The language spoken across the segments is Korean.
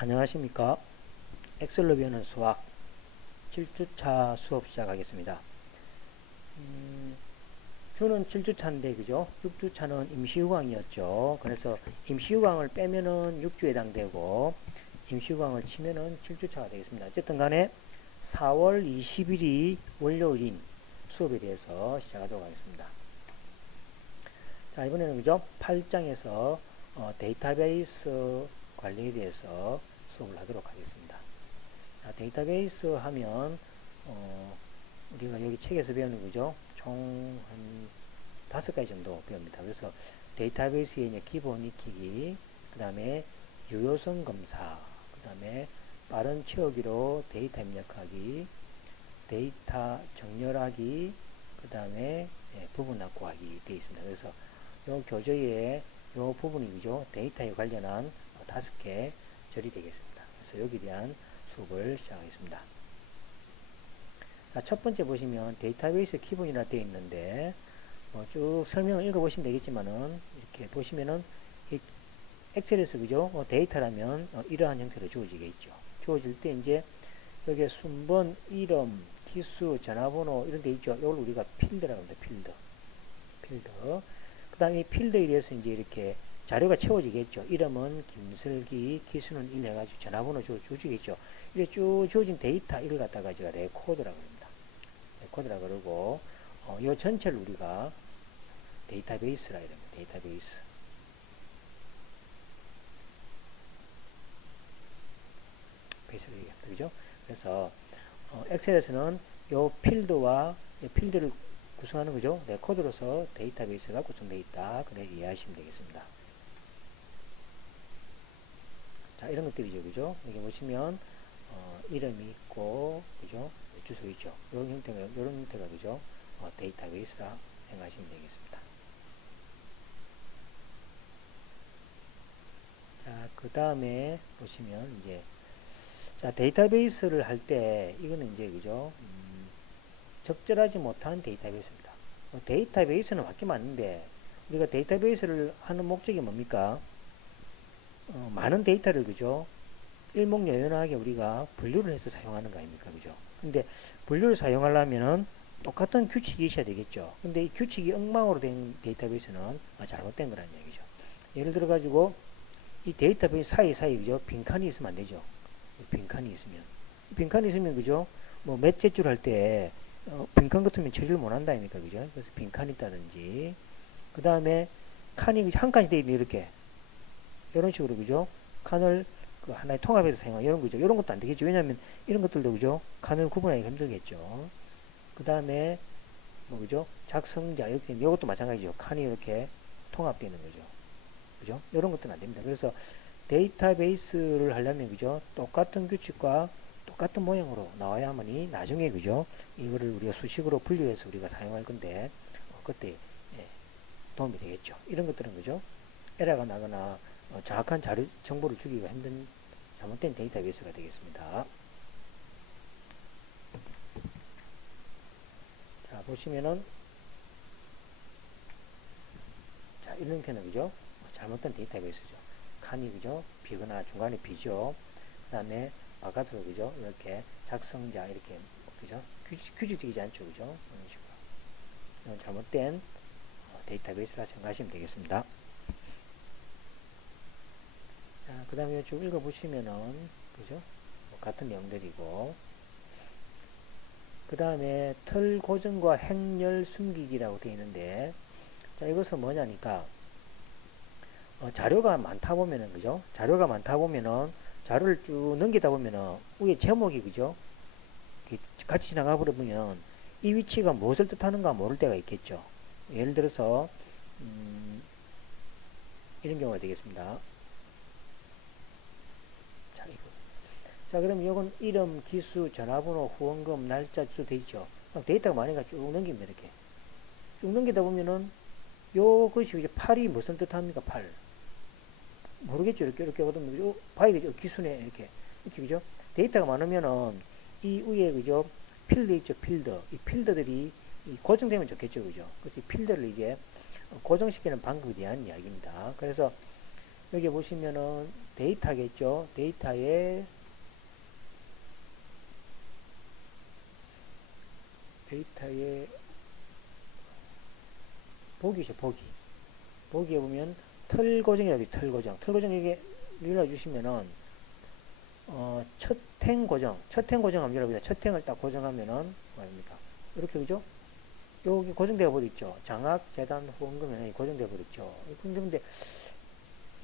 안녕하십니까. 엑셀로 배우는 수학 7주차 수업 시작하겠습니다. 주는 7주차인데 그죠? 6주차는 임시휴강이었죠. 그래서 임시휴강을 빼면은 6주에 해당되고 임시휴강을 치면은 7주차가 되겠습니다. 어쨌든 간에 4월 20일이 월요일인 수업에 대해서 시작하도록 하겠습니다. 자, 이번에는 그죠? 8장에서 데이터베이스 관리에 대해서 수업을 하도록 하겠습니다. 자, 데이터베이스 하면 우리가 여기 책에서 배우는 거죠. 총 한 5가지 정도 배웁니다. 그래서 데이터베이스의 이제 기본 익히기, 그 다음에 유효성 검사, 그 다음에 빠른 채우기로 데이터 입력하기, 데이터 정렬하기, 그 다음에 부분 확보하기 되어 있습니다. 그래서 요 교재의 요 부분이 그죠? 데이터에 관련한 5개 절이 되겠습니다. 그래서 여기에 대한 수업을 시작하겠습니다. 자, 첫 번째 보시면 데이터베이스 기본이라 되어 있는데 쭉 설명을 읽어보시면 되겠지만은 이렇게 보시면은 이 엑셀에서 그죠? 데이터라면 이러한 형태로 주어지겠죠. 주어질 때 이제 여기에 순번, 이름, 기수, 전화번호 이런 데 있죠. 이걸 우리가 필드라고 합니다. 필드. 그 다음에 필드에 대해서 이제 이렇게 자료가 채워지겠죠. 이름은 김슬기, 기수는 1 해가지고 전화번호 주어지겠죠. 이렇게 쭉 주어진 데이터 이걸 갖다가 제가 레코드라고 합니다. 레코드라 그러고 이 전체를 우리가 데이터베이스라 이럽니다. 데이터베이스. 베이스를 얘기합니다. 그죠? 그래서 엑셀에서는 이 필드와 이 필드를 구성하는 거죠. 레코드로서 데이터베이스가 구성되어 있다. 그래 이해하시면 되겠습니다. 자, 이런 것들이죠. 그죠? 여기 보시면 이름이 있고 그죠? 주소 있죠. 이런 형태가 그죠? 데이터베이스라 생각하시면 되겠습니다. 자, 그 다음에 보시면 이제 자, 데이터베이스를 할 때 이거는 이제 그죠? 적절하지 못한 데이터베이스입니다. 데이터베이스는 맞게 맞는데 우리가 데이터베이스를 하는 목적이 뭡니까? 많은 데이터를 그죠? 일목요연하게 우리가 분류를 해서 사용하는 거 아닙니까? 그죠? 근데 분류를 사용하려면은 똑같은 규칙이 있어야 되겠죠. 근데 이 규칙이 엉망으로 된 데이터베이스는 잘못된 거라는 얘기죠. 예를 들어 가지고 이 데이터베이스 사이사이 그죠? 빈칸이 있으면 안 되죠. 빈칸이 있으면 그죠? 뭐 몇째 줄 할 때 빈칸 같으면 처리를 못 한다 아닙니까? 그죠? 그래서 빈칸이 있다든지 그 다음에 칸이 한 칸이 되어 있는 이렇게 이런 식으로 그죠? 칸을 그 하나의 통합해서 사용하는 이런 거죠. 이런 것도 안 되겠죠. 왜냐하면 이런 것들도 그죠? 칸을 구분하기가 힘들겠죠. 그 다음에 뭐 그죠? 작성자 이렇게 이것도 마찬가지죠. 칸이 이렇게 통합되는 거죠. 그죠? 이런 것들은 안 됩니다. 그래서 데이터베이스를 하려면 그죠? 똑같은 규칙과 똑같은 모양으로 나와야만이 나중에 그죠? 이거를 우리가 수식으로 분류해서 우리가 사용할 건데 그때 도움이 되겠죠. 이런 것들은 그죠? 에러가 나거나 정확한 정보를 주기가 힘든 잘못된 데이터베이스가 되겠습니다. 자, 보시면은 자, 이런 형태는 그죠? 잘못된 데이터베이스죠. 칸이 그죠? 비거나 중간에 비죠. 그 다음에 바깥으로 그죠? 이렇게 작성자 이렇게 그죠? 규칙적이지 않죠. 그죠? 이런 식으로. 이건 잘못된 데이터베이스라 생각하시면 되겠습니다. 자, 그 다음에 쭉 읽어보시면은 그죠? 같은 내용들이고 그 다음에 틀 고정과 행렬 숨기기라고 되어 있는데 자, 이것은 뭐냐니까 자료가 많다 보면은 그죠? 자료가 많다 보면은 자료를 쭉 넘기다 보면은 위에 제목이 그죠? 같이 지나가 버리면 이 위치가 무엇을 뜻하는가 모를 때가 있겠죠. 예를 들어서 이런 경우가 되겠습니다. 자, 그럼 이건 이름, 기수, 전화번호, 후원금, 날짜, 주소 돼 있죠. 데이터가 많으니까 쭉 넘깁니다. 이렇게 쭉 넘기다 보면은 요것이 이제 8이 무슨 뜻합니까? 8 모르겠죠. 이렇게 하면 봐야겠죠. 기수네 이렇게 그죠? 데이터가 많으면은 이 위에 그죠? 필드 있죠. 필드 이 필드들이 고정되면 좋겠죠. 그죠? 그래서 필드를 이제 고정시키는 방법에 대한 이야기입니다. 그래서 여기 보시면은 데이터겠죠. 데이터에 보기죠. 보기에 보면 털 고정이라고 있어요. 털 고정. 털 고정 여기 눌러주시면은 첫행 고정. 첫행 고정하면 여러분들 첫행을 딱 고정하면은 뭐입니까? 이렇게 그죠? 여기 고정되어 버렸죠. 장학, 재단, 후원금에 고정되어 버렸죠. 근데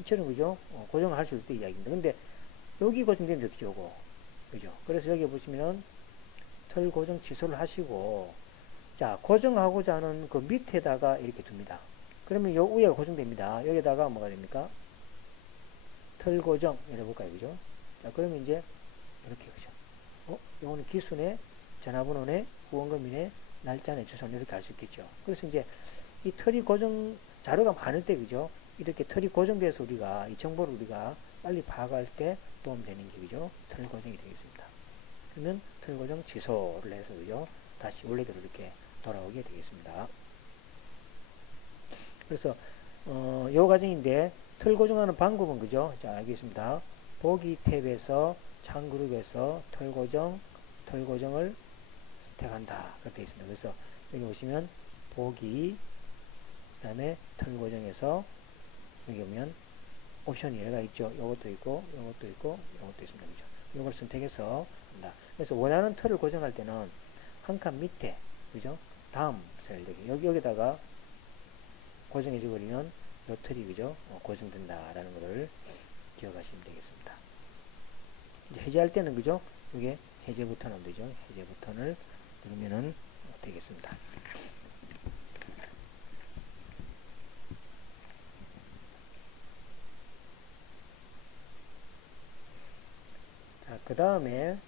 이처럼 그죠? 고정을 할 수 있을 때 이야기입니다. 근데 여기 고정되면 어떻게 오고? 그죠? 그래서 여기 보시면은 털 고정 취소를 하시고 자, 고정하고자 하는 그 밑에다가 이렇게 둡니다. 그러면 요 위에 고정됩니다. 여기다가 뭐가 됩니까? 털 고정 이래볼까요? 그죠? 자, 그러면 이제 이렇게 그죠? 요거는 기순에 전화번호네 후원금이네 날짜네 주소네 이렇게 할 수 있겠죠. 그래서 이제 이 털이 고정 자료가 많을 때 그죠? 이렇게 털이 고정돼서 우리가 이 정보를 우리가 빨리 파악할 때 도움되는 게 그죠? 털 고정이 되겠습니다. 그러면 털 고정 취소를 해서 그죠? 다시 원래대로 이렇게 돌아오게 되겠습니다. 그래서 요 과정인데 털 고정하는 방법은 그죠? 자, 알겠습니다. 보기 탭에서 창 그룹에서 털 고정을 선택한다. 그렇게 되어 있습니다. 그래서 여기 보시면 보기 그다음에 털 고정에서 여기 보면 옵션이 여러 가 있죠. 요것도 있고 요것도 있고 요것도 있습니다. 그죠? 요걸 선택해서 한다. 그래서 원하는 털을 고정할 때는 한 칸 밑에 그죠? 다음 셀 여기다가 고정해줘 버리면 요 털이 그죠? 고정된다라는 것을 기억하시면 되겠습니다. 이제 해제할 때는 그죠? 이게 해제 버튼 하면 되죠. 해제 버튼을 누르면은 되겠습니다. 자, 그 다음에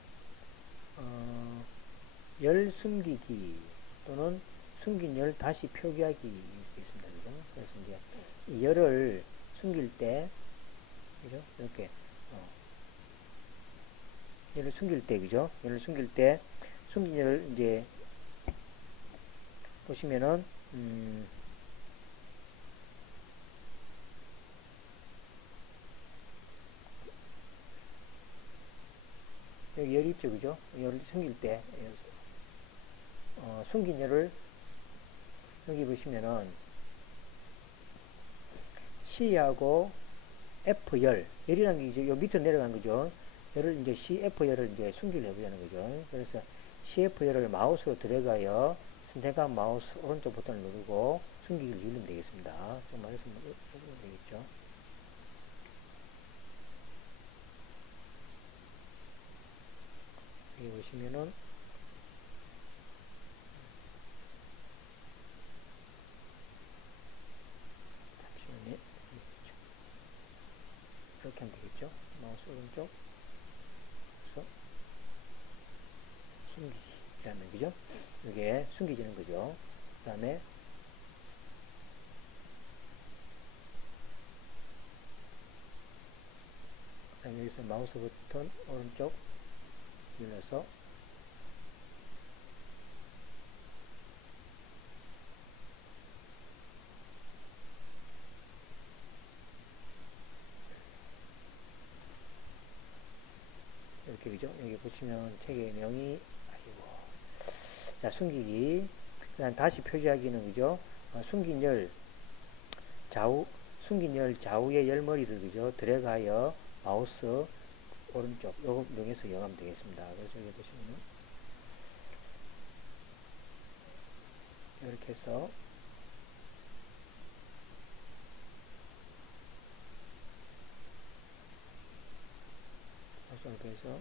열 숨기기 또는 숨긴 열 다시 표기하기 있습니다. 그죠? 그래서 이제 이 열을 숨길 때 그죠? 이렇게 열을 숨길 때 그죠? 열을 숨길 때 숨긴 열을 이제 보시면은 여기 열이 있죠, 그죠? 열을 숨길 때 숨긴 열을 여기 보시면은 C하고 F 열이라는 게 이제 요 밑으로 내려간 거죠. 열을 이제 CF열을 이제 숨기려 보자는 거죠. 그래서 CF열을 마우스로 들어가요. 선택한 마우스 오른쪽 버튼을 누르고 숨기기를 누르면 되겠습니다. 좀 말해서 해보면 되겠죠. 여기 보시면은 잠시만요. 이렇게 하면 되겠죠. 마우스 오른쪽 그래서 숨기기라는 그죠. 이게 숨기지는 거죠. 그 다음에 여기서 마우스 버튼 오른쪽 눌러서 이렇게 그죠? 여기 보시면 책의 명이 자 숨기기 그다음 다시 표기하기는 그죠? 숨긴 열 좌우의 열머리를 그죠? 들어가요 마우스 오른쪽 요거 이용해서 이용하면 되겠습니다. 그래서 여기 보시면은 이렇게 해서 이렇게 해서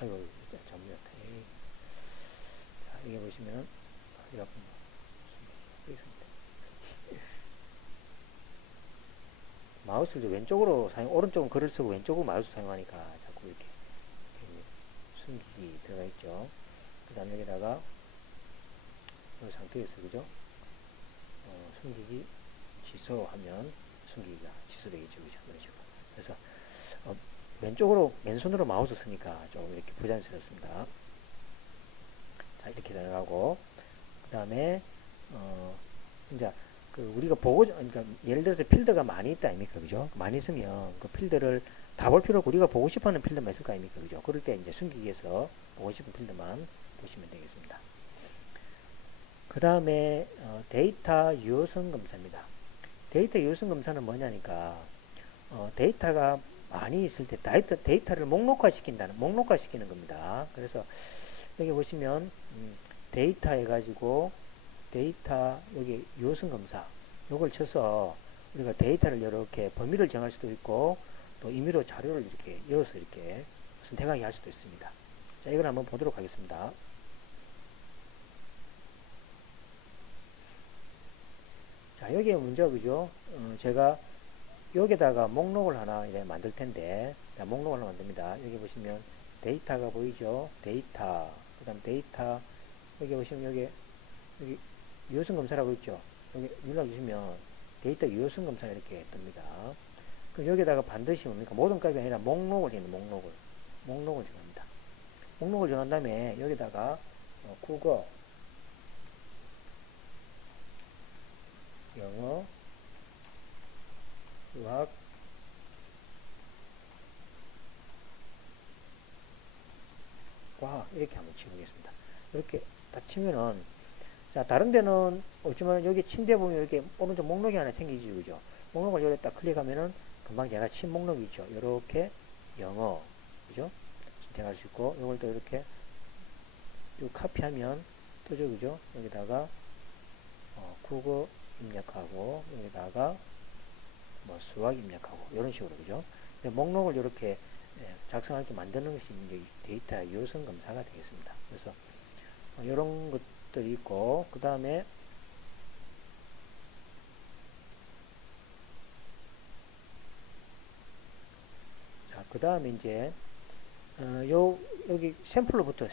아이고 잘못했다. 자 이게 보시면은 마우스를 왼쪽으로 오른쪽은 글을 쓰고 왼쪽으로 마우스 사용하니까 자꾸 이렇게 숨기기 들어가 있죠. 그 다음에 여기다가 이 상태에서 그죠? 숨기기 취소하면 숨기기가 취소되겠죠. 그죠? 그런 식으로. 그래서 왼쪽으로, 맨손으로 마우스 쓰니까 좀 이렇게 부자연스럽습니다. 자, 이렇게 들어가고, 그 다음에, 이제, 우리가 보고, 그러니까 예를 들어서 필드가 많이 있다, 아닙니까? 그죠? 많이 있으면 그 필드를 다 볼 필요 없고, 우리가 보고 싶어 하는 필드만 있을 거 아닙니까? 그죠? 그럴 때 이제 숨기기에서 보고 싶은 필드만 보시면 되겠습니다. 그 다음에, 데이터 유효성 검사입니다. 데이터 유효성 검사는 뭐냐니까, 데이터가 많이 있을 때 데이터를 목록화시키는 겁니다. 그래서 여기 보시면 데이터 해가지고 데이터 여기 유효성 검사 요걸 쳐서 우리가 데이터를 이렇게 범위를 정할 수도 있고 또 임의로 자료를 이렇게 이어서 이렇게 선택하게 할 수도 있습니다. 자, 이걸 한번 보도록 하겠습니다. 자, 여기에 문제가 그죠? 제가 여기다가 목록을 하나 이제 만들 텐데, 자, 목록을 하나 만듭니다. 여기 보시면 데이터가 보이죠? 데이터, 그 다음 데이터, 여기 보시면 여기 유효성 검사라고 있죠? 여기 눌러주시면 데이터 유효성 검사 이렇게 뜹니다. 그럼 여기다가 반드시 뭡니까? 모든 값이 아니라 목록을 정합니다. 목록을 정한 다음에 여기다가 국어, 영어, 수학, 과학 이렇게 한번 치보겠습니다. 이렇게 다 치면은 자, 다른 데는 없지만 여기 침대 보면 이렇게 오른쪽 목록이 하나 생기죠, 그죠? 목록을 여기 딱 클릭하면은 금방 제가 친 목록이 있죠. 이렇게 영어, 그죠? 선택할 수 있고, 이걸 또 이렇게 쭉 카피하면 또죠, 그죠? 여기다가 국어 입력하고 여기다가 뭐 수학 입력하고 이런 식으로, 그죠? 목록을 이렇게 작성할 때 만드는 것이 이제 데이터 유효성 검사가 되겠습니다. 그래서 이런 것들이 있고, 그 다음에 자, 그 다음에 이제 여기 샘플로부터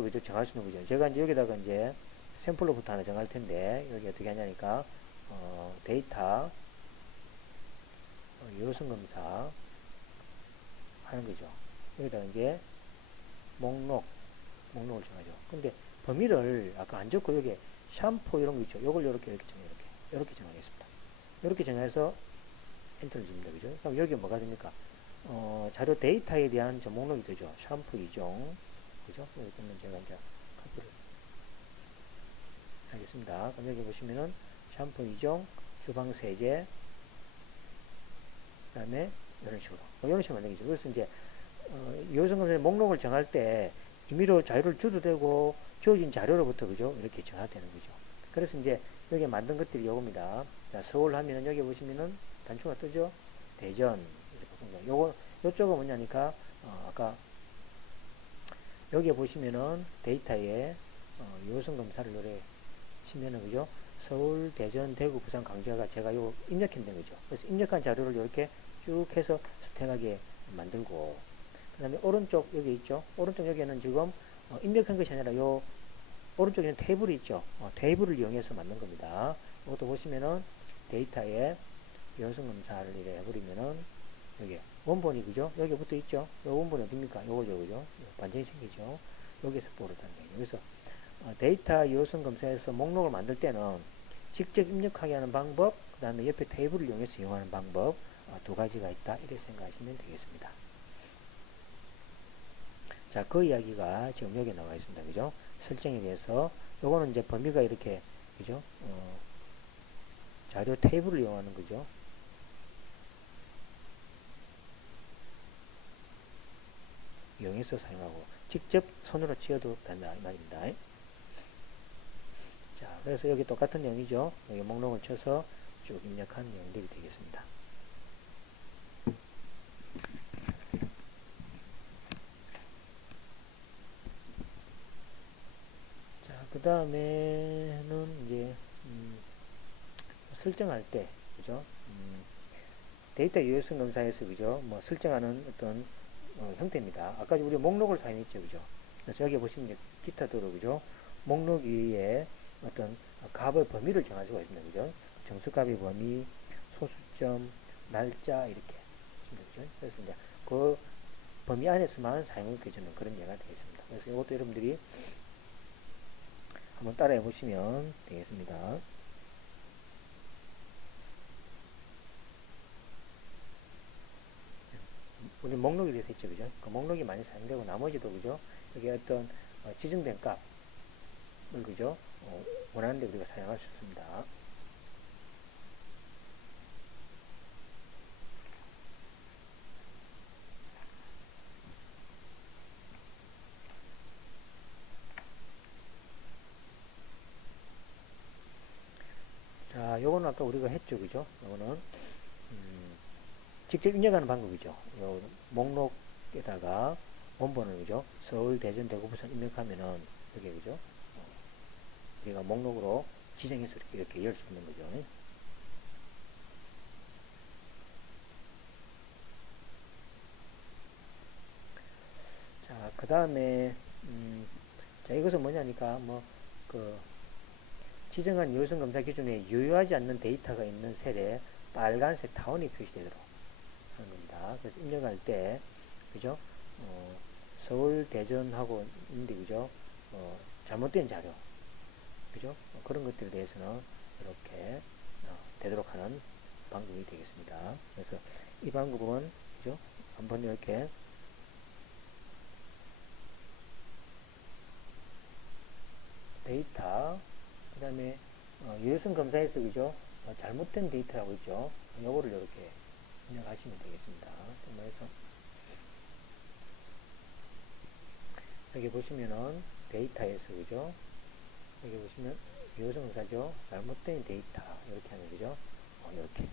그죠? 정할 수 있는 거죠. 제가 이제 여기다가 이제 샘플로부터 하나 정할 텐데 여기 어떻게 하냐니까 데이터 유효성 검사 하는 거죠. 여기다가 이제 목록을 정하죠. 근데 범위를 아까 안 적고 여기 샴푸 이런 거 있죠. 요걸 이렇게 정하겠습니다. 이렇게 정해서 엔터를 줍니다. 그죠? 그럼 여기 뭐가 됩니까? 자료 데이터에 대한 저 목록이 되죠. 샴푸 2종. 그죠? 여기 보면 제가 이제 카피를 하겠습니다. 그럼 여기 보시면은 샴푸 2종, 주방 세제, 그 다음에 이런 식으로. 이런 식으로 만들겠죠. 그래서 이제, 유효성 검사의 목록을 정할 때 임의로 자료를 줘도 되고, 주어진 자료로부터, 그죠? 이렇게 정하되는 거죠. 그래서 이제 여기 만든 것들이 요겁니다. 자, 서울 하면은 여기 보시면은 단추가 뜨죠? 대전. 요쪽은 뭐냐니까, 아까 여기에 보시면은 데이터에 유효성 검사를 요래 치면은, 그죠? 서울, 대전, 대구, 부산, 강주가 제가 요 입력한 된 거죠. 그래서 입력한 자료를 이렇게 쭉 해서 스택하게 만들고, 그 다음에 오른쪽 여기 있죠? 오른쪽 여기에는 지금 입력한 것이 아니라 요 오른쪽에는 테이블이 있죠? 테이블을 이용해서 만든 겁니다. 이것도 보시면은 데이터에 유효성 검사를 이래 해버리면은 여기 원본이, 그죠? 여기 붙어 있죠? 요 원본이 어딥니까? 요거죠, 그죠? 완전히 생기죠? 여기서 보르다는 거예요. 그래서 데이터 유효성 검사에서 목록을 만들 때는 직접 입력하게 하는 방법, 그 다음에 옆에 테이블을 이용해서 이용하는 방법, 두 가지가 있다. 이렇게 생각하시면 되겠습니다. 자, 그 이야기가 지금 여기 나와 있습니다. 그죠? 설정에 대해서, 요거는 이제 범위가 이렇게, 그죠? 자료 테이블을 이용하는 거죠. 이용해서 사용하고, 직접 손으로 지어도 된다. 이 말입니다. 자, 그래서 여기 똑같은 내용이죠. 여기 목록을 쳐서 쭉 입력한 내용들이 되겠습니다. 자, 그 다음에는 이제 설정할 때, 그죠? 데이터 유효성 검사에서, 그죠? 뭐 설정하는 어떤 형태입니다. 아까 우리 목록을 사용했죠, 그죠? 그래서 여기 보시면 이제 기타 도로, 그죠? 목록 위에 어떤 값의 범위를 정할 수가 있습니다, 그죠? 정수값의 범위, 소수점, 날짜 이렇게 그죠? 그래서 이제 그 범위 안에서만 사용을 해주는 그런 예가 되겠습니다. 그래서 이것도 여러분들이 한번 따라해 보시면 되겠습니다. 우리 목록에 대해서 했죠, 그죠? 그 목록이 많이 사용되고 나머지도 그죠? 여기 어떤 지정된 값을 그죠? 원하는 데 우리가 사용할 수 있습니다. 자, 요거는 아까 우리가 했죠, 그죠? 요거는 직접 입력하는 방법이죠. 요 목록에다가 원본을 그죠? 서울, 대전, 대구, 부산 입력하면은 이게 그죠? 우리가 목록으로 지정해서 이렇게 열 수 있는 거죠. 자, 그 다음에 자, 이것은 뭐냐니까 그 지정한 요성 검사 기준에 유효하지 않는 데이터가 있는 셀에 빨간색 타원이 표시되도록 하는 겁니다. 그래서 입력할 때 그죠? 서울, 대전하고 있는데 그죠? 잘못된 자료 그죠? 그런 것들에 대해서는 이렇게 되도록 하는 방법이 되겠습니다. 그래서 이 방법은 그죠? 한번 이렇게 데이터 그 다음에 유효성 검사에서 그죠? 잘못된 데이터라고 있죠? 요거를 이렇게 입력하시면 되겠습니다. 그래서 여기 보시면은 데이터에서 그죠? 여기 보시면 유효성 검사죠? 잘못된 데이터 이렇게 하면 그죠? 이렇게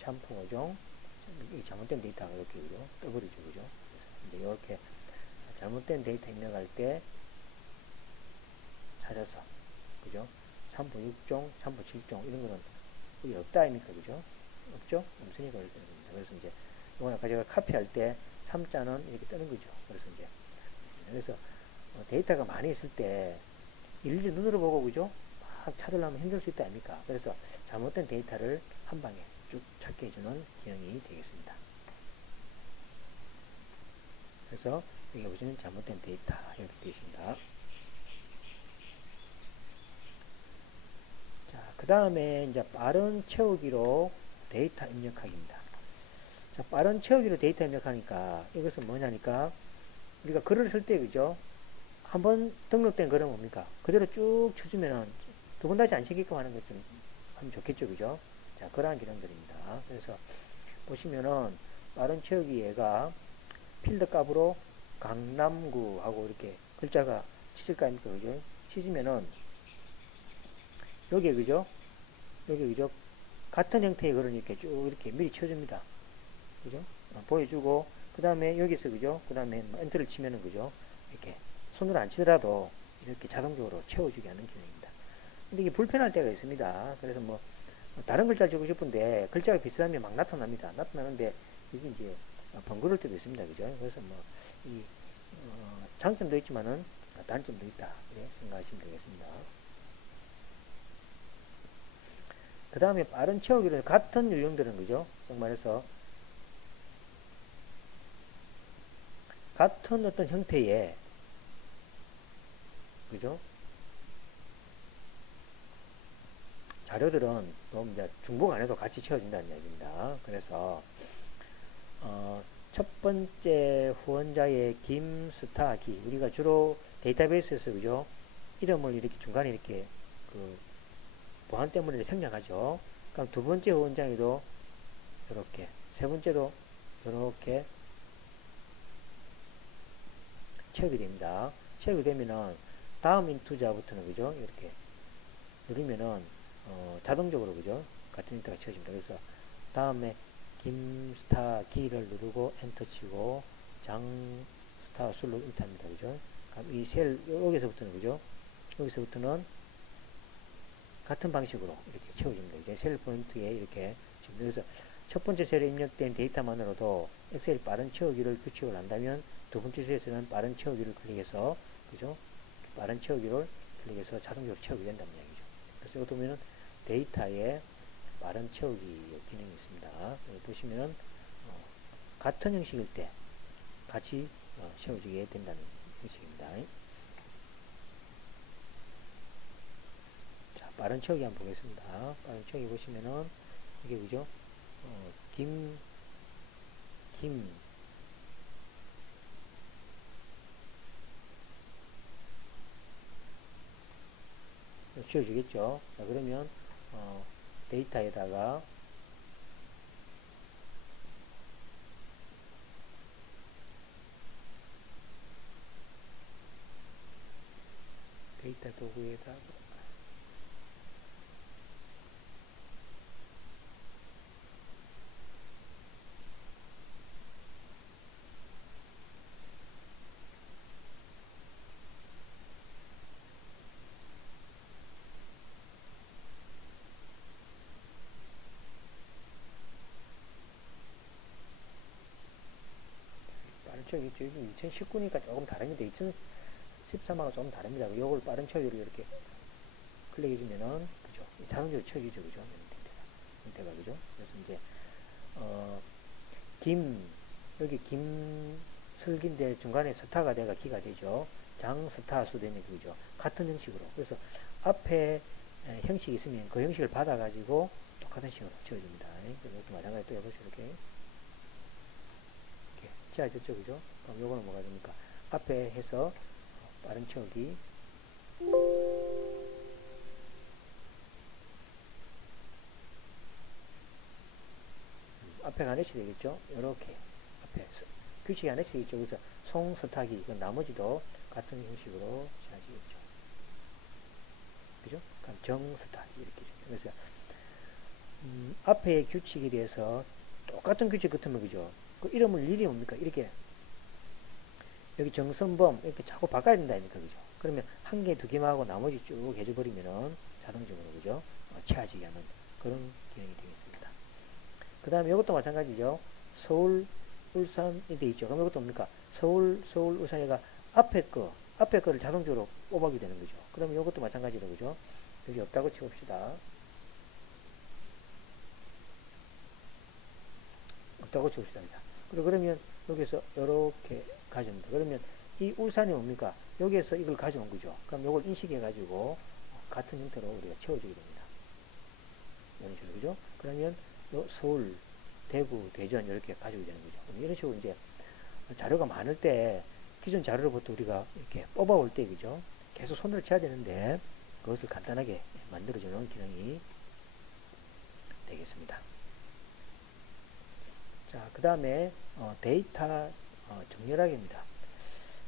샴푸 5종 이 잘못된 데이터가 이렇게 그죠? 떠버리죠 그죠? 그래서 이제 이렇게 잘못된 데이터 입력할 때 찾아서 그죠? 3부 6종, 3부 7종 이런 거는 여기 없다 아닙니까 그죠? 없죠? 없으니까 이렇게 되는 겁니다. 그래서 이제 이건 아까 제가 카피할 때 3자는 이렇게 뜨는 거죠. 그래서 데이터가 많이 있을 때 일일이 눈으로 보고 그죠? 막 찾으려면 힘들 수 있다 아닙니까? 그래서 잘못된 데이터를 한 방에 쭉 찾게 해주는 기능이 되겠습니다. 그래서 여기 보시면 잘못된 데이터 이렇게 되어 있습니다. 자, 그 다음에 이제 빠른 채우기로 데이터 입력하기입니다. 자, 빠른 채우기로 데이터 입력하니까 이것은 뭐냐니까 우리가 글을 쓸 때 그죠? 한번 등록된 글은 뭡니까? 그대로 쭉 쳐주면은 두 번 다시 안 치게끔 하는 것 좀 하면 좋겠죠, 그죠? 자, 그러한 기능들입니다. 그래서 보시면은 빠른 채우기 얘가 필드 값으로 강남구하고 이렇게 글자가 치질 거 아닙니까, 그죠? 치시면은 여기에 그죠? 여기 그죠? 같은 형태의 글을 이렇게 쭉 이렇게 미리 쳐줍니다. 그죠? 보여주고 그 다음에 여기서 그죠? 그 다음에 엔터를 치면은 그죠? 이렇게 손으로 안 치더라도 이렇게 자동적으로 채워주게 하는 기능입니다. 근데 이게 불편할 때가 있습니다. 그래서 뭐 다른 글자 적고 싶은데 글자가 비슷하면 막 나타납니다. 나타나는데 이게 이제 번거로울 때도 있습니다. 그죠? 그래서 뭐이 장점도 있지만은 단점도 있다. 이렇게 생각하시면 되겠습니다. 그 다음에 빠른 채우기를 같은 유형들은 그죠? 즉 말해서 같은 어떤 형태의 그죠? 자료들은 또 이제 중복 안 해도 같이 채워진다는 이야기입니다. 그래서 첫 번째 후원자의 김스타기 우리가 주로 데이터베이스에서 그죠? 이름을 이렇게 중간에 이렇게 그 보안 때문에 생략하죠. 그럼 두 번째 후원자에도 이렇게 세 번째도 이렇게 채우게 됩니다. 채우게 되면은 다음 인투자부터는 그죠? 이렇게 누르면은 자동적으로 그죠? 같은 인터가 채워집니다. 그래서 다음에 김스타 기를 누르고 엔터 치고 장스타 술로 인터합니다. 그죠? 그럼 이 셀 여기서부터는 그죠? 여기서부터는 같은 방식으로 이렇게 채워집니다. 이제 셀 포인트에 이렇게 지금 여기서 첫 번째 셀에 입력된 데이터만으로도 엑셀이 빠른 채우기를 규칙을 한다면 두 번째 셀에서는 빠른 채우기를 클릭해서 그죠? 빠른 채우기를 클릭해서 자동적으로 채우게 된다는 이야기죠. 그래서 이거 보면은 데이터에 빠른 채우기 기능이 있습니다. 여기 보시면은 같은 형식일 때 같이 채워지게 된다는 형식입니다. 자, 빠른 채우기 한번 보겠습니다. 빠른 채우기 보시면은 이게 그죠? 김 채워지겠죠? 자, 그러면 데이터에다가 데이터 도구에다가 빠른 채우기 있죠. 2019니까 조금 다릅니다. 2013하고 조금 다릅니다. 이걸 빠른 채우기로 이렇게 클릭해주면은 그죠? 자동적으로 채워지죠. 그죠? 형태가 그죠? 그래서 이제 김 여기 김설기인데 중간에 스타가 내가 기가 되죠. 장스타수 되는 그죠. 같은 형식으로. 그래서 앞에 형식이 있으면 그 형식을 받아가지고 똑같은 식으로 지어줍니다. 이것도 마찬가지로 또 해보시죠. 이렇게 지어졌죠. 그죠? 그럼 요거는 뭐가 됩니까? 앞에 해서 빠른 채우기 앞에가 하나씩 되겠죠. 이렇게 앞에 규칙이 하나씩 되겠죠. 그래서 송스타기 그 나머지도 같은 형식으로 지어지겠죠. 그죠? 그럼 정스타기 이렇게 그래서 앞에 규칙에 대해서 똑같은 규칙 같으면 그죠? 그 이름을 일이 뭡니까? 이렇게 여기 정선범 이렇게 자꾸 바꿔야 된다니까 그죠? 그러면 한 개, 두 개만 하고 나머지 쭉 해줘버리면은 자동적으로 그죠? 채워지게 하는 그런 기능이 되겠습니다. 그 다음에 이것도 마찬가지죠. 서울, 울산이 돼 있죠. 그럼 이것도 뭡니까? 서울, 울산이가 앞에 거를 자동적으로 뽑아게 되는 거죠. 그러면 이것도 마찬가지로 그죠? 여기 없다고 치봅시다. 없다고 치봅시다. 그러면 여기서 이렇게 가져옵니다. 그러면 이 울산이 뭡니까? 여기에서 이걸 가져온 거죠. 그럼 이걸 인식해가지고 같은 형태로 우리가 채워주게 됩니다. 이런 식으로, 그죠? 그러면 서울, 대구, 대전 이렇게 가지고 되는 거죠. 이런 식으로 이제 자료가 많을 때 기존 자료로부터 우리가 이렇게 뽑아올 때, 그죠? 계속 손을 쳐야 되는데 그것을 간단하게 만들어주는 기능이 되겠습니다. 자, 그 다음에 데이터 정렬하기입니다.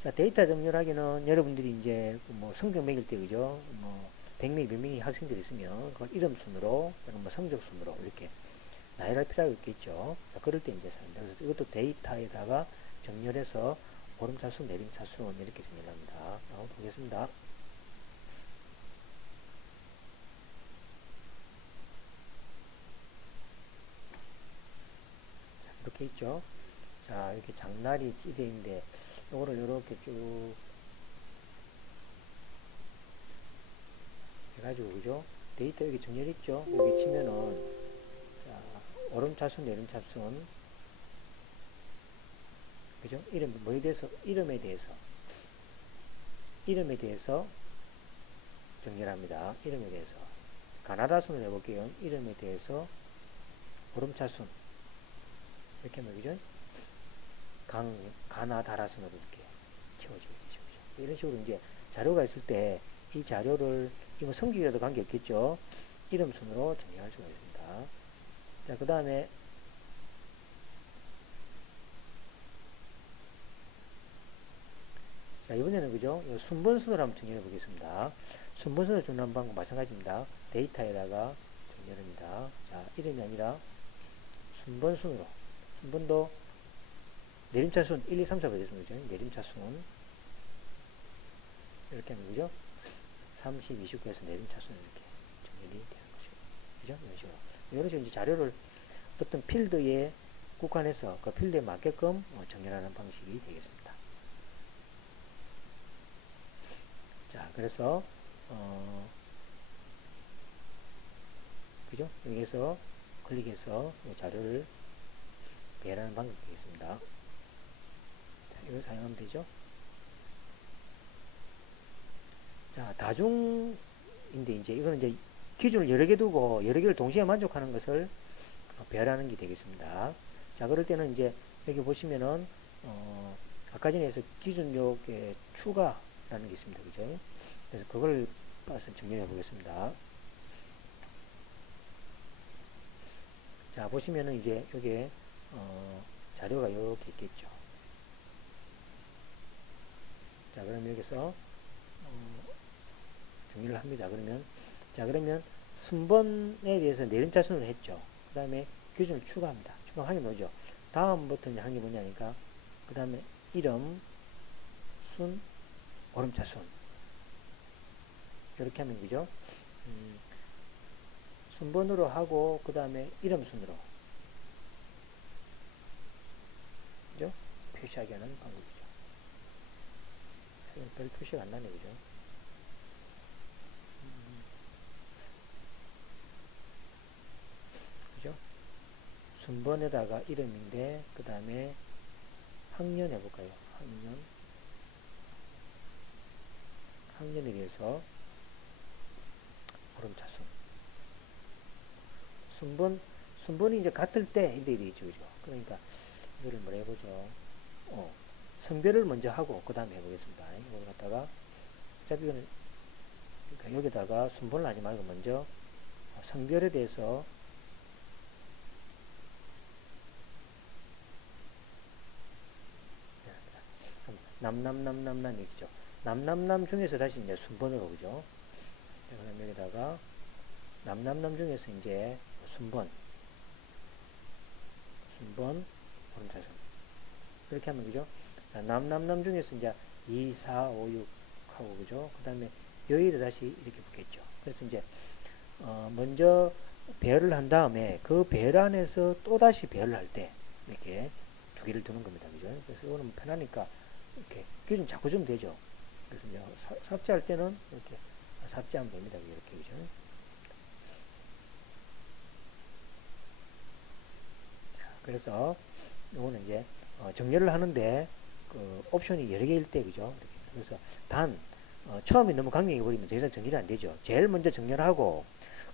자, 데이터 정렬하기는 여러분들이 이제 뭐 성적 매길 때 그죠? 뭐 100명이 몇 명이 학생들이 있으면 그걸 이름 순으로 또는 뭐 성적 순으로 이렇게 나열할 필요가 있겠죠. 자, 그럴 때 이제 사용합니다. 그래서 이것도 데이터에다가 정렬해서 오름차순, 내림차순 이렇게 정렬합니다. 한번 보겠습니다. 자, 이렇게 있죠. 자, 이렇게 장날이 찌대 있는데 요거를 이렇게 쭉 해가지고 그죠? 데이터 여기 정렬 있죠? 여기 치면은 자, 오름차순, 내림차순 그죠? 뭐에 대해서 이름에 대해서 정렬합니다. 이름에 대해서 가나다순을 해볼게요. 이름에 대해서 오름차순 이렇게 하면 그죠? 가나다라순으로 이렇게 채워지게 되죠. 그죠? 이런 식으로 이제 자료가 있을 때 이 자료를 이거 성격이라도 관계없겠죠. 이름 순으로 정리할 수가 있습니다. 자, 그 다음에 자, 이번에는 그죠? 순번순으로 한번 정리해 보겠습니다. 순번순으로 정리하는 방법 마찬가지입니다. 데이터에다가 정렬합니다. 자, 이름이 아니라 순번순으로. 순번도 내림차순 1, 2, 3, 4 되겠습니다. 내림차순. 이렇게 하면 그죠? 30, 29에서 내림차순 이렇게 정렬이 되는 거죠. 그죠? 이런 식으로. 이런 식으로 이제 자료를 어떤 필드에 국한해서 그 필드에 맞게끔 정렬하는 방식이 되겠습니다. 자, 그래서 그죠? 여기서 클릭해서 자료를 배열하는 방법이 되겠습니다. 자, 이걸 사용하면 되죠. 자, 다중인데 이제 이거는 이제 기준을 여러 개 두고 여러 개를 동시에 만족하는 것을 배열하는 게 되겠습니다. 자, 그럴 때는 이제 여기 보시면은 아까 전에 해서 기준력의 추가라는 게 있습니다. 그죠? 그래서 그걸 봐서 정리해 보겠습니다. 자, 보시면은 이제 여기에 자료가 이렇게 있겠죠. 자, 그럼 여기서 정리를 합니다. 그러면 자, 그러면 순번에 대해서 내림차순을 했죠. 그 다음에 기준을 추가합니다. 추가하게 놓죠. 다음부터 이제 한 게 뭐냐니까 그 다음에 이름, 순, 오름차순 이렇게 하면 그죠? 순번으로 하고 그 다음에 이름 순으로 그죠? 표시하게 하는 방법이죠. 별 표시가 안 나네 그죠? 그죠? 순번에다가 이름인데 그 다음에 학년 해볼까요? 학년에 대해서 오름차순 순번이 이제 같을 때 이렇게 되죠. 그죠? 그러니까 이거를 뭐라 해보죠? 성별을 먼저 하고 그 다음에 해보겠습니다. 이걸 갖다가 어차피 이거는 그러니까 여기다가 순번을 하지 말고 먼저 성별에 대해서 남남남남남 이죠. 남남남 중에서 다시 이제 순번으로 그죠? 그럼 여기다가 남남남 중에서 이제 순번 오른차순 이렇게 하면 그죠? 자, 남남남 중에서 이제 2, 4, 5, 6 하고 그죠? 그 다음에 여기다 다시 이렇게 붙겠죠. 그래서 이제 먼저 배열을 한 다음에 그 배열 안에서 또 다시 배열을 할 때 이렇게 두 개를 두는 겁니다. 그죠? 그래서 이거는 편하니까 이렇게 기준 자꾸 주면 되죠. 그래서 이제 삭제할 때는 이렇게 삭제하면 됩니다. 이렇게 그죠? 그래서 이거는 이제 정렬을 하는데 그 옵션이 여러 개일 때 그죠? 이렇게. 그래서 단 처음에 너무 강력해 버리면 더 이상 정렬이 안 되죠. 제일 먼저 정렬하고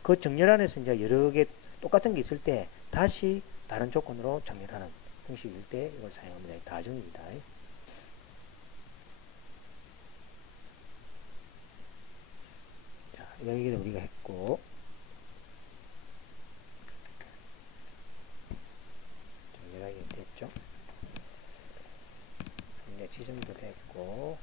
그 정렬 안에서 이제 여러 개 똑같은 게 있을 때 다시 다른 조건으로 정렬하는 형식일 때 이걸 사용합니다. 다중입니다. 자, 여기를 우리가 했고 정렬하기 됐죠. 성내 지정도 됐고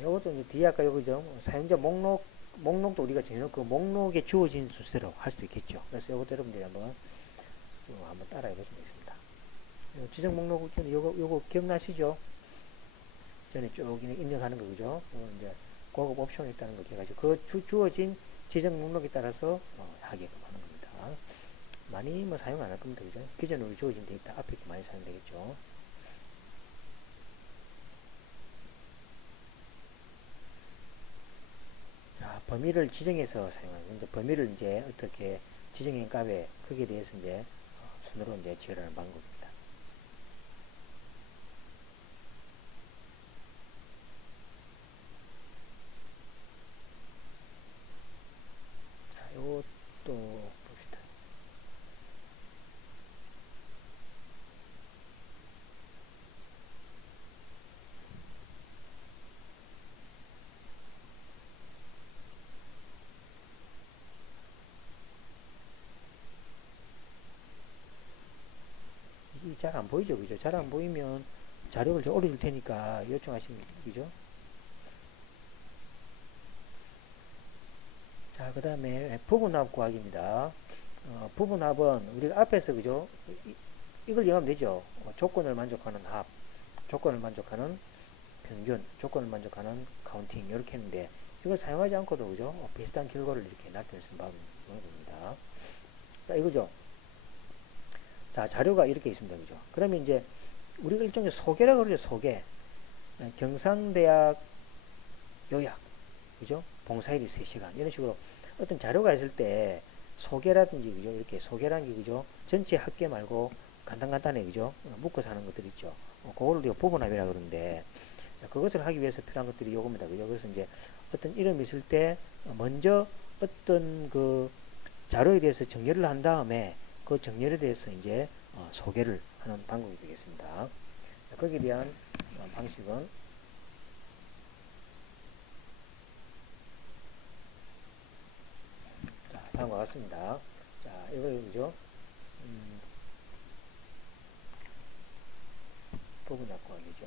이것도 이제 뒤에 아까 요거죠. 사용자 목록도 우리가 정해놓고 목록에 주어진 순서대로 할 수도 있겠죠. 그래서 이것도 여러분들이 한번 따라해 보시면 되겠습니다. 지정 목록 요거 기억나시죠? 전에 쭉 입력하는 거 그죠? 이제 고급 옵션이 있다는 거 기억하시죠? 그 주어진 지정 목록에 따라서 하게끔 하는 겁니다. 많이 사용 안 할 겁니다. 그죠? 기존으로 주어진 데이터 앞에 이렇게 많이 사용되겠죠. 범위를 지정해서 사용하는 이제 범위를 이제 어떻게 지정한 값에 거기에 대해서 이제 순으로 이제 지혈하는 방법입니다. 자, 이것도 봅시다. 잘 안 보이죠, 그죠? 잘 안 보이면 자료를 좀 올려줄 테니까 요청하시면 그죠? 자, 그 다음에 부분합 구하기입니다. 부분합은 우리가 앞에서 그죠? 이걸 이용하면 되죠. 조건을 만족하는 합, 조건을 만족하는 평균, 조건을 만족하는 카운팅 이렇게 했는데 이걸 사용하지 않고도 그죠? 비슷한 결과를 이렇게 나타낼 수 있는 방법입니다. 자, 이거죠. 자, 자료가 이렇게 있습니다. 그죠? 그러면 이제 우리가 일종의 소개라고 그러죠. 소개. 경상대학 요약, 그죠? 봉사일이 3시간. 이런 식으로 어떤 자료가 있을 때 소개라든지, 그죠? 이렇게 소개라는 게, 그죠? 전체 합계 말고 간단간단해, 그죠? 묶어서 하는 것들 있죠. 그거를 우리가 부분합이라 그러는데, 자, 그것을 하기 위해서 필요한 것들이 요겁니다. 그죠? 그래서 이제 어떤 이름이 있을 때 먼저 어떤 그 자료에 대해서 정리를 한 다음에 그 정리에 대해서 이제 소개를 하는 방법이 되겠습니다. 자, 거기에 대한 방식은 자, 다음과 같습니다. 자, 이걸 그죠? 부분 약관이죠.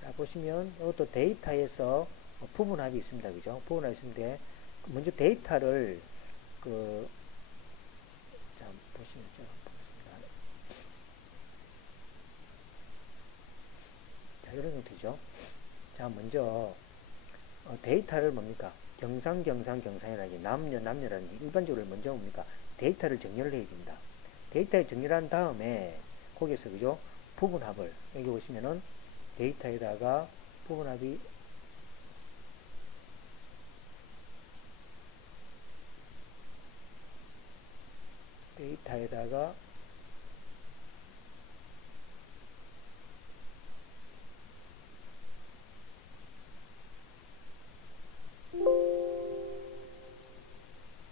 자, 보시면 이것도 데이터에서 부분합이 있습니다. 그죠? 부분합이 있는데 먼저 데이터를 그 자, 보시면 보겠습니다. 자, 이런 형태죠. 자, 먼저 데이터를 뭡니까? 경상이라는 남녀라는 게 일반적으로 먼저 뭡니까? 데이터를 정렬을 해야 됩니다. 데이터를 정렬한 다음에 거기에서 그죠? 부분합을 여기 보시면은 데이터에다가 부분합이 데이터에다가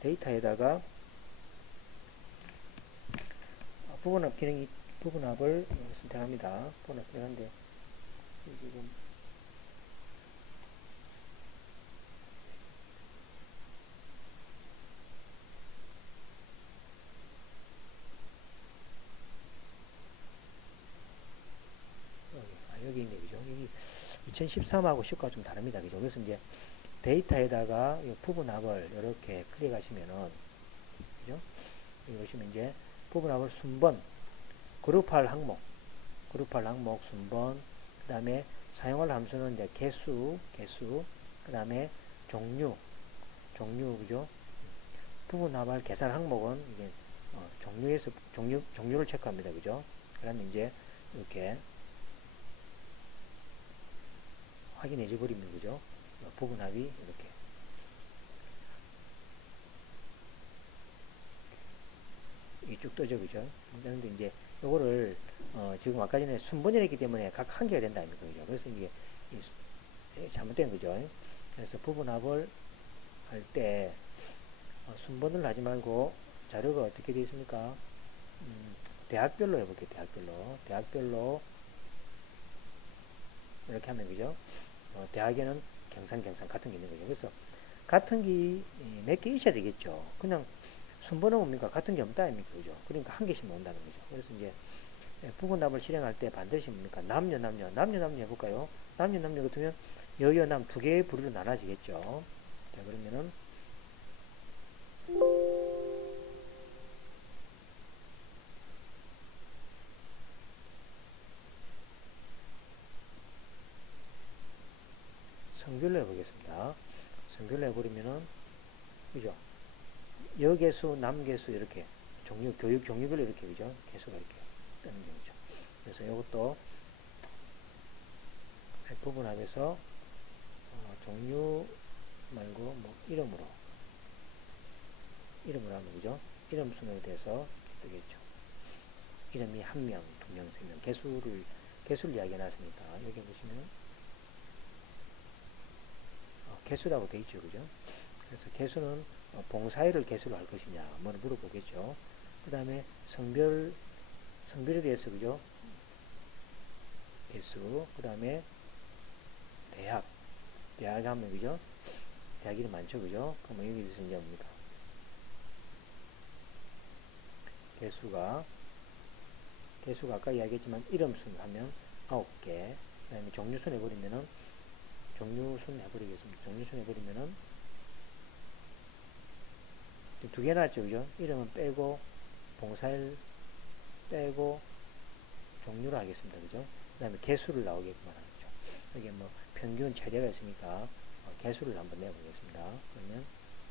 데이터에다가 부분합 기능이 부분합을 선택합니다. 부분합 선택하는데 지금 여기 있네, 그죠? 여기 2013하고 19가 좀 다릅니다, 그죠? 그래서 이제 데이터에다가 이 부분합을 이렇게 클릭하시면은, 그죠? 여기 보시면 이제 부분합을 순번, 그룹할 항목, 순번, 그 다음에 사용할 함수는 이제 개수, 그 다음에 종류, 그죠? 부분합할 계산 항목은 이제 종류를 체크합니다, 그죠? 그러면 이제 이렇게 확인해 버리면, 그죠? 부분합이 이렇게 쭉 떠져, 그죠? 그런데 이제 요거를 지금 아까 전에 순번이라 했기 때문에 각 한 개가 된다, 아닙니까? 그죠? 그래서 이게 잘못된 거죠. 그래서 부분합을 할 때 순번을 하지 말고 자료가 어떻게 되어 있습니까? 대학별로 해볼게요. 대학별로 이렇게 하면, 그죠? 대학에는 경상 같은 게 있는 거죠. 그래서 같은 게 몇 개 있어야 되겠죠. 그냥 순번은 뭡니까? 같은 게 없다 아닙니까? 그죠? 그러니까 한 개씩 모은다는 거죠. 그래서 이제 부분답을 실행할 때 반드시 뭡니까? 남녀 해볼까요? 남녀 같으면 여남 두 개의 부류로 나눠지겠죠. 자, 그러면은 성별로 해보겠습니다. 성별로 해버리면은, 그죠? 여개수, 남개수 이렇게 교육 종류별로 이렇게, 그죠? 개수가 이렇게 뜨는 거죠. 그래서 이것도 부분합에서 종류 말고 뭐 이름으로 하면, 그죠? 이름 순으로 돼서 뜨겠죠. 이름이 한 명, 두 명, 세 명, 개수를 이야기해 놨으니까 여기 보시면 개수라고 돼 있죠, 그죠? 그래서 개수는 봉사일을 개수로 할 것이냐, 뭐 물어보겠죠. 그 다음에 성별에 대해서, 그죠? 개수, 그 다음에 대학 하면, 그죠? 대학 이름 많죠, 그죠? 그럼 여기서 이제 뭡니까? 개수가 아까 이야기했지만 이름순 하면 9개, 그 다음에 종류순 해버리면은 종류순 해버리면은 두 개 나왔죠, 그죠? 이름은 빼고 봉사일 빼고 종류로 하겠습니다, 그죠? 그 다음에 개수를 나오게끔 하죠. 여기 뭐 평균 최대가 있으니까 개수를 한번 내보겠습니다. 그러면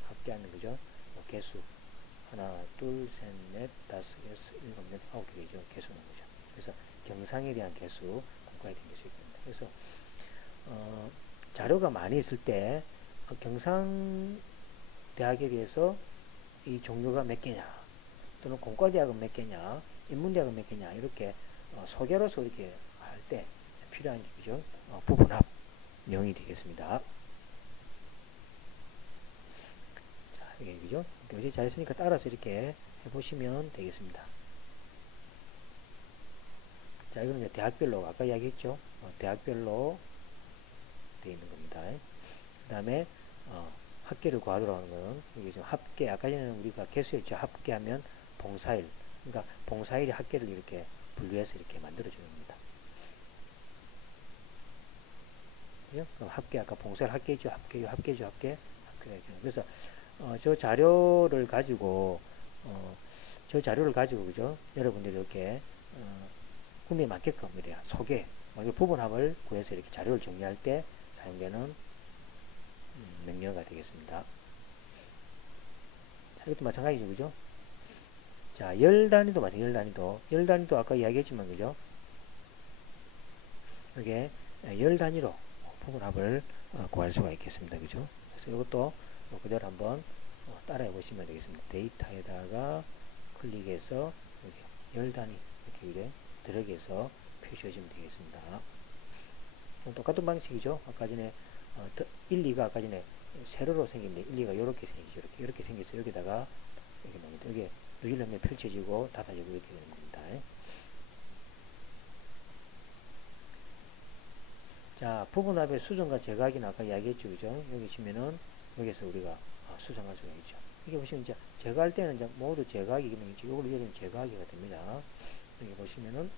합계하면, 그죠? 개수 하나, 둘, 셋, 넷, 다섯, 여섯, 일곱, 여덟, 아홉 개 되죠. 개수는 거죠. 그래서 경상에 대한 개수, 공과에 대한 개수 있습니다. 그래서 자료가 많이 있을 때 경상대학에 대해서 이 종류가 몇 개냐, 또는 공과대학은 몇 개냐, 인문대학은 몇 개냐, 이렇게 소개로서 이렇게 할 때 필요한 게 그죠? 부분합령이 되겠습니다. 자, 이게 그죠? 교재 잘했으니까 따라서 이렇게 해보시면 되겠습니다. 자, 이거는 이제 대학별로 아까 이야기했죠? 대학별로 되어 있는 겁니다. 그 다음에 합계를 구하도록 하는 거는 이게 좀 합계, 아까 전에는 우리가 개수였죠. 합계하면 봉사일, 그러니까 봉사일이 합계를 이렇게 분류해서 이렇게 만들어주는 겁니다. 그죠? 그럼 합계, 아까 봉사일 합계죠. 합계죠. 그래서 저 자료를 가지고 그죠? 여러분들이 이렇게 꿈에 맞게끔 이래야 소개, 부분합을 구해서 이렇게 자료를 정리할 때 사용되는 명령어가 되겠습니다. 자, 이것도 마찬가지죠, 그죠? 자, 열 단위도 마찬가지죠. 열 단위도 아까 이야기했지만, 그죠? 이게 열 단위로 부분합을 구할 수가 있겠습니다, 그죠? 그래서 이것도 그대로 한번 따라해 보시면 되겠습니다. 데이터에다가 클릭해서 열 단위 이렇게 들어가서 표시하시면 되겠습니다. 똑같은 방식이죠. 아까 전에 1, 2가 아까 전에 세로로 생겼는데 1, 2가 이렇게 생기죠. 이렇게 생겨서 여기다가 이렇게 나옵니다. 이게 누르면 펼쳐지고 닫아지고 이렇게 되는 겁니다. 자, 부분합의 수정과 제각이는 아까 이야기했죠. 그죠? 여기 보시면은 여기서 우리가 수정할 수가 있죠. 이게 보시면 이제 제거할 때는 이제 모두 제거하기 기능이죠. 이걸 이제는 제거하기가 됩니다. 여기 보시면은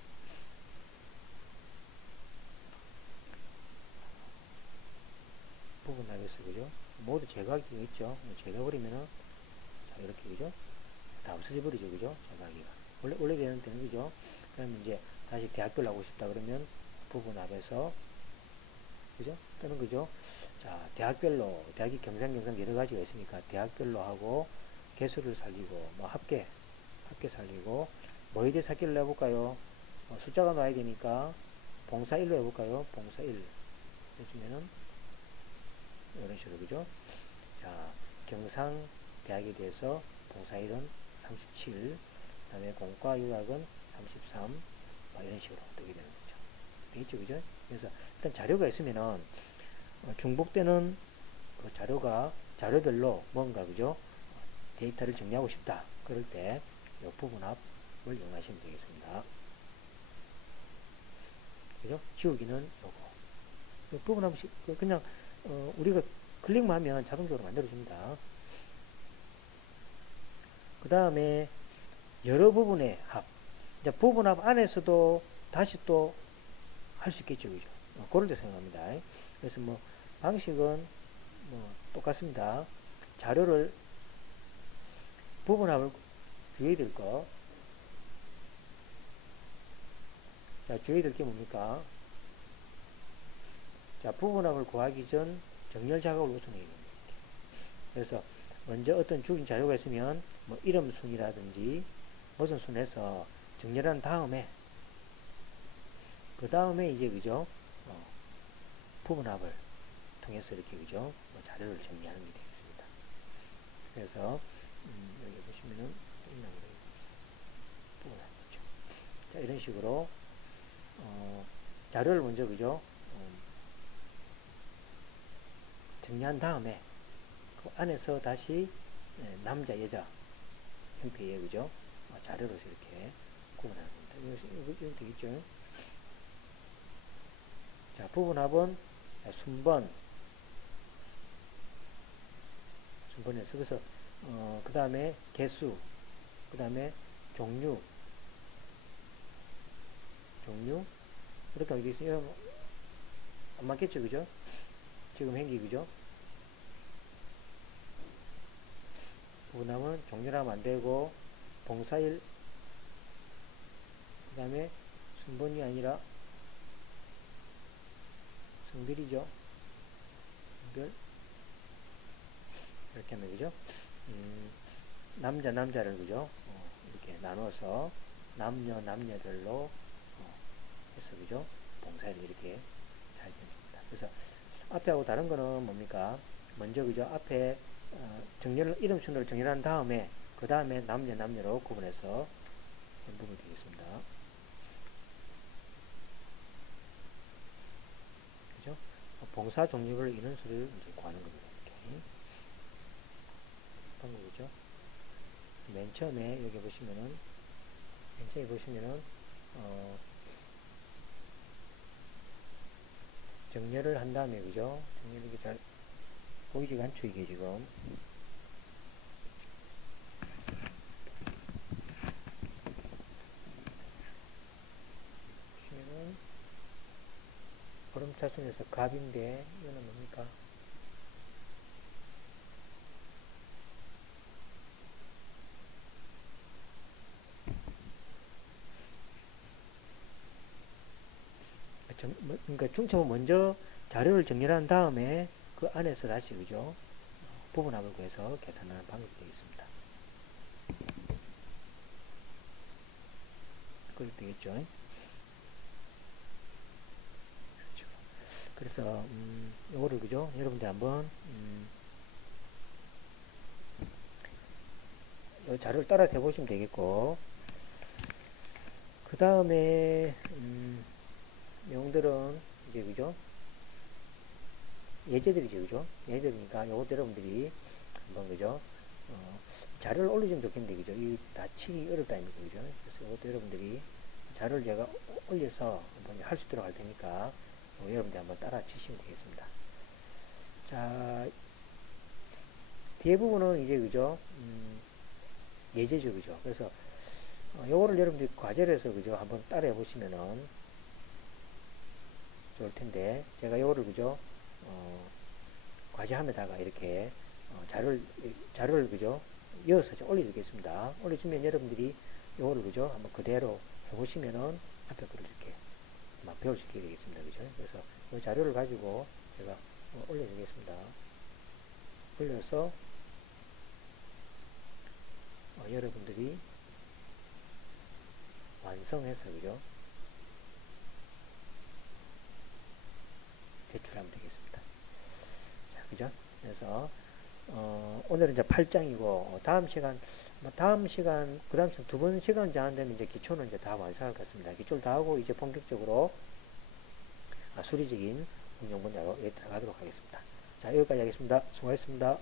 부분합에서 그죠? 모두 제거하기가 있죠. 제거해버리면은 자, 이렇게 그죠? 다 없어져 버리죠. 그죠? 제거하기가. 원래 되는 때는 그죠? 그러면 이제 다시 대학별로 하고 싶다 그러면 부분합에서 그죠? 또는 그죠? 자, 대학이 경상 여러 가지가 있으니까 대학별로 하고 개수를 살리고 뭐 합계 살리고 뭐에 대해서 합계를 해볼까요? 숫자가 나와야 되니까 봉사 1로 해볼까요? 봉사 1 해주면은 이런 식으로 그죠? 자, 경상대학에 대해서 봉사 1은 37, 그 다음에 공과유학은 33, 이런 식으로 되게 되는 거죠. 되겠죠, 그죠? 그래서 일단 자료가 있으면은 중복되는 그 자료별로 뭔가 그죠? 데이터를 정리하고 싶다. 그럴 때 이 부분합을 이용하시면 되겠습니다. 그죠? 지우기는 요거. 부분합 그냥 우리가 클릭만 하면 자동적으로 만들어줍니다. 그 다음에 여러 부분의 합. 이제 부분합 안에서도 다시 또 할 수 있겠죠, 그죠? 그럴 때 사용합니다. 그래서 뭐 방식은 뭐 똑같습니다. 자료를 부분합을 주의해야 될 거. 자, 주의해야 될 게 뭡니까? 자, 부분합을 구하기 전 정렬 작업을 우선해야 됩니다. 그래서 먼저 어떤 주긴 자료가 있으면 뭐 이름 순이라든지 무슨 순에서 정렬한 다음에 그 다음에 이제 그죠? 부분합을 통해서 이렇게 그죠? 뭐 자료를 정리하는 게 되겠습니다. 그래서 여기 보시면은 부분합이죠. 자, 이런 식으로 자료를 먼저 그죠? 정리한 다음에 그 안에서 다시 남자 여자 형태의 그죠? 자료로서 이렇게 구분하는 겁니다. 이거 되겠죠? 자, 부분합은 순번에서 그래서 그 다음에 개수, 그 다음에 종류 이렇게 하게 있으면 안 맞겠죠, 그죠? 지금 행기 그죠? 부분합은 종류라면 안 되고 봉사일 그 다음에 순번이 아니라 성별이죠. 성별 이렇게 하면 그죠? 남자를 그죠? 이렇게 나눠서 남녀들로 해서 그죠? 봉사를 이렇게 잘 됩니다. 그래서 앞에 하고 다른 거는 뭡니까? 먼저 그죠? 앞에 이름 순으로 정렬한 다음에 그 다음에 남녀로 구분해서 부분 되겠습니다. 그죠? 봉사 종류별 인원수를 이제 구하는 겁니다. 이렇게 방법이죠. 맨 처음에 여기 보시면은 어, 정렬을 한 다음에 그죠? 정렬이 잘 보이지가 않죠 이게 지금. 보시면은 얼음차순에서 갑인데 이거는 뭡니까? 그러니까 중첩은 먼저 자료를 정렬한 다음에 그 안에서 다시 그죠? 부분합을 구해서 계산하는 방법이 되겠습니다. 그렇게 되겠죠. 그렇죠. 그래서 요거를 그죠? 여러분들 한번 요 자료를 따라서 해보시면 되겠고, 그 다음에 내용들은 이제 그죠? 예제들이죠, 그죠? 예제들이니까 요것도 여러분들이 한번 그죠? 어, 자료를 올려주면 좋겠는데 그죠? 이 다 치기 어렵다니까 그죠? 그래서 이것도 여러분들이 자료를 제가 올려서 한번 할 수 있도록 할 테니까 여러분들 한번 따라 치시면 되겠습니다. 자, 뒤에 부분은 이제 그죠? 예제죠, 그죠? 그래서 요거를 여러분들이 과제로 해서 그죠? 한번 따라해 보시면은 좋을 텐데 제가 요거를 그죠? 과제함에다가 이렇게 자료를 그죠? 이어서 올려주겠습니다. 올려주면 여러분들이 요거를 그죠? 한번 그대로 해보시면은 앞에 거를 이렇게 배울 수 있게 되겠습니다. 그죠? 그래서 이 자료를 가지고 제가 올려주겠습니다. 올려서 여러분들이 완성해서 그죠? 제출하면 되겠습니다. 자, 그죠? 그래서 오늘은 이제 8장이고 다음 시간 그 다음 시간 두 번 시간 제한 되면 이제 기초는 이제 다 완성할 것 같습니다. 기초를 다 하고 이제 본격적으로 수리적인 응용 분야로 들어가도록 하겠습니다. 자, 여기까지 하겠습니다. 수고하셨습니다.